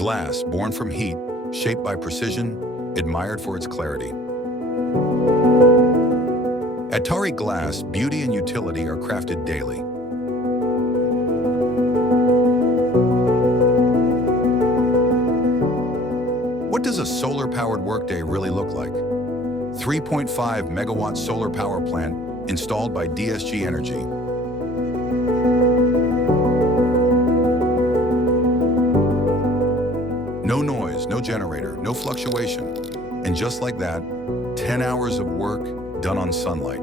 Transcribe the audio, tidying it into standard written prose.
Glass, born from heat, shaped by precision, admired for its clarity. At Tariq Glass, beauty and utility are crafted daily. What does a solar-powered workday really look like? 3.5 megawatt solar power plant installed by DSG Energy. No noise, no generator, no fluctuation. And just like that, 10 hours of work done on sunlight.